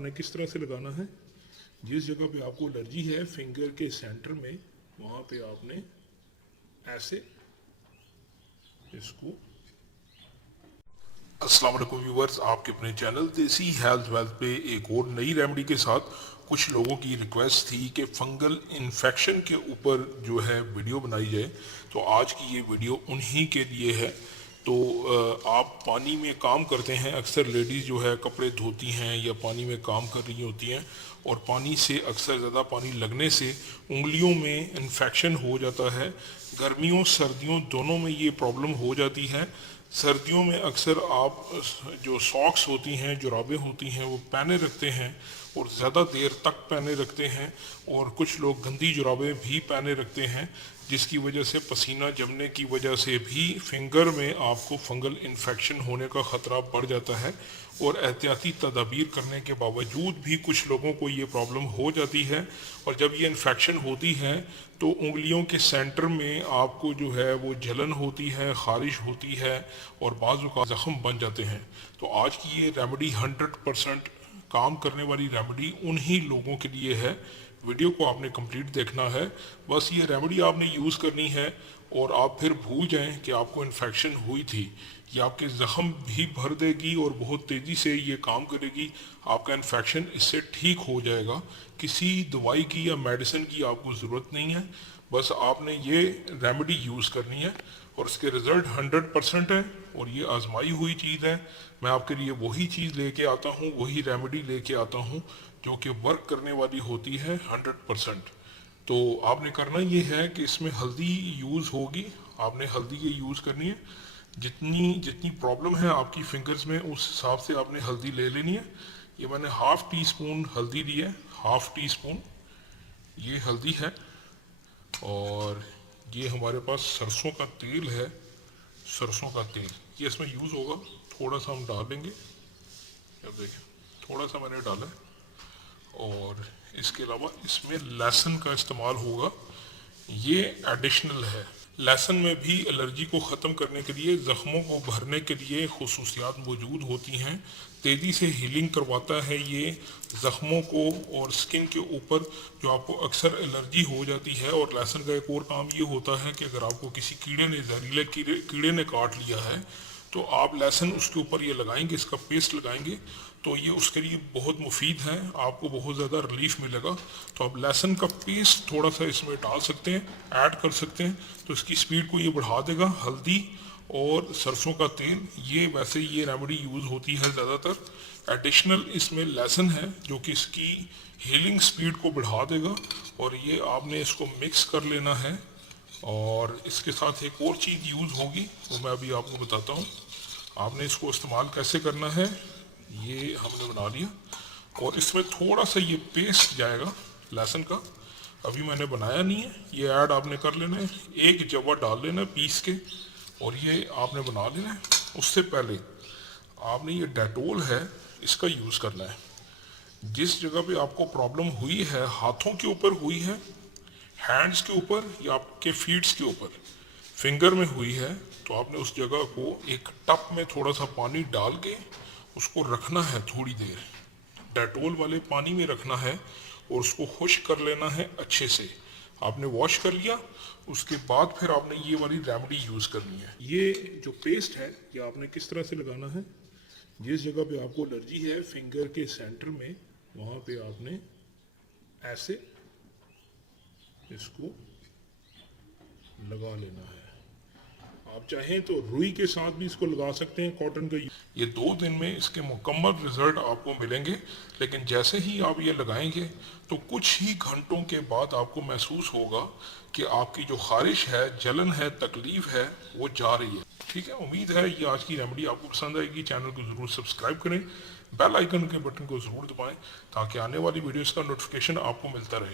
आपने किस तरह से लगाना है। जिस जगह पे आपको एलर्जी है फिंगर के सेंटर में, वहाँ पे आपने ऐसे इसको। अस्सलाम वालेकुम व्यूवर्स, आपके अपने चैनल देसी हेल्थ वेल्थ पे एक और नई रेमेडी के साथ कुछ लोगों की रिक्वेस्ट थी कि फंगल इन्फेक्शन के ऊपर जो है वीडियो बनाई जाए, तो आज की ये वीडियो उन्हीं के लिए है। तो आप पानी में काम करते हैं, अक्सर लेडीज़ जो है कपड़े धोती हैं या पानी में काम कर रही होती हैं, और पानी से अक्सर ज़्यादा पानी लगने से उंगलियों में इन्फेक्शन हो जाता है। गर्मियों सर्दियों दोनों में ये प्रॉब्लम हो जाती है। सर्दियों में अक्सर आप जो सॉक्स होती हैं, जुराबें होती हैं, वो पहने रखते हैं और ज़्यादा देर तक पहने रखते हैं, और कुछ लोग गंदी जुराबें भी पहने रखते हैं, जिसकी वजह से पसीना जमने की वजह से भी फिंगर में आपको फंगल इन्फेक्शन होने का ख़तरा बढ़ जाता है। और एहतियाती तदाबीर करने के बावजूद भी कुछ लोगों को ये प्रॉब्लम हो जाती है, और जब ये इन्फेक्शन होती है तो उंगलियों के सेंटर में आपको जो है वो जलन होती है, ख़ारिश होती है, और बाज़ का ज़ख़म बन जाते हैं। तो आज की ये रेमेडी 100% काम करने वाली रेमेडी उन्हीं लोगों के लिए है। वीडियो को आपने कंप्लीट देखना है, बस ये रेमेडी आपने यूज़ करनी है, और आप फिर भूल जाएं कि आपको इन्फेक्शन हुई थी। ये आपके ज़ख़म भी भर देगी और बहुत तेज़ी से ये काम करेगी। आपका इन्फेक्शन इससे ठीक हो जाएगा। किसी दवाई की या मेडिसिन की आपको ज़रूरत नहीं है, बस आपने ये रेमेडी यूज़ करनी है, और इसके रिज़ल्ट 100% है, और ये आजमाई हुई चीज़ है। मैं आपके लिए वही चीज़ लेके आता हूँ, वही रेमेडी लेके आता हूँ जो कि वर्क करने वाली होती है 100%। तो आपने करना ये है कि इसमें हल्दी यूज़ होगी, आपने हल्दी ये यूज़ करनी है। जितनी जितनी प्रॉब्लम है आपकी फिंगर्स में, उस हिसाब से आपने हल्दी ले लेनी है। ये मैंने हाफ़ टी स्पून हल्दी ली है, हाफ़ टी स्पून ये हल्दी है। और ये हमारे पास सरसों का तेल है, सरसों का तेल ये इसमें यूज़ होगा। थोड़ा सा हम डालेंगे, अब देखें थोड़ा सा मैंने डाला है। और इसके अलावा इसमें लहसुन का इस्तेमाल होगा, ये एडिशनल है। लहसुन में भी एलर्जी को ख़त्म करने के लिए, ज़ख्मों को भरने के लिए खुसूसियात मौजूद होती हैं। तेज़ी से हीलिंग करवाता है ये ज़ख्मों को और स्किन के ऊपर जो आपको अक्सर एलर्जी हो जाती है। और लहसुन का एक और काम ये होता है कि अगर आपको किसी कीड़े ने, जहरीले कीड़े ने काट लिया है, तो आप लहसुन उसके ऊपर ये लगाएंगे, इसका पेस्ट लगाएंगे, तो ये उसके लिए बहुत मुफीद है, आपको बहुत ज़्यादा रिलीफ मिलेगा। तो आप लहसुन का पेस्ट थोड़ा सा इसमें डाल सकते हैं, ऐड कर सकते हैं, तो इसकी स्पीड को ये बढ़ा देगा। हल्दी और सरसों का तेल, ये वैसे ये रेमेडी यूज़ होती है ज़्यादातर। एडिशनल इसमें लहसुन है जो कि इसकी हीलिंग स्पीड को बढ़ा देगा। और ये आपने इसको मिक्स कर लेना है, और इसके साथ एक और चीज़ यूज़ होगी, वो मैं अभी आपको बताता हूँ। आपने इसको इस्तेमाल कैसे करना है, ये हमने बना लिया, और इसमें थोड़ा सा ये पेस्ट जाएगा लहसुन का, अभी मैंने बनाया नहीं है, ये ऐड आपने कर लेना है। एक जवा डाल लेना है पीस के, और ये आपने बना लेना है। उससे पहले आपने ये डेटोल है, इसका यूज़ करना है। जिस जगह पे आपको प्रॉब्लम हुई है, हाथों के ऊपर हुई है, हैंड्स के ऊपर या आपके फीट्स के ऊपर, फिंगर में हुई है, तो आपने उस जगह को एक टब में थोड़ा सा पानी डाल के उसको रखना है थोड़ी देर, डेटोल वाले पानी में रखना है, और उसको खुश्क कर लेना है अच्छे से। आपने वॉश कर लिया, उसके बाद फिर आपने ये वाली रेमेडी यूज़ करनी है। ये जो पेस्ट है ये आपने किस तरह से लगाना है, जिस जगह पे आपको एलर्जी है फिंगर के सेंटर में, वहाँ पे आपने ऐसे इसको लगा लेना है। आप चाहें तो रुई के साथ भी इसको लगा सकते हैं, कॉटन का। ये 2 दिन में इसके मुकम्मल रिजल्ट आपको मिलेंगे, लेकिन जैसे ही आप ये लगाएंगे तो कुछ ही घंटों के बाद आपको महसूस होगा कि आपकी जो खारिश है, जलन है, तकलीफ है, वो जा रही है। ठीक है, उम्मीद है ये आज की रेमेडी आपको पसंद आएगी। चैनल को ज़रूर सब्सक्राइब करें, बेल आइकन के बटन को ज़रूर दबाएं, ताकि आने वाली वीडियोज़ का नोटिफिकेशन आपको मिलता रहे।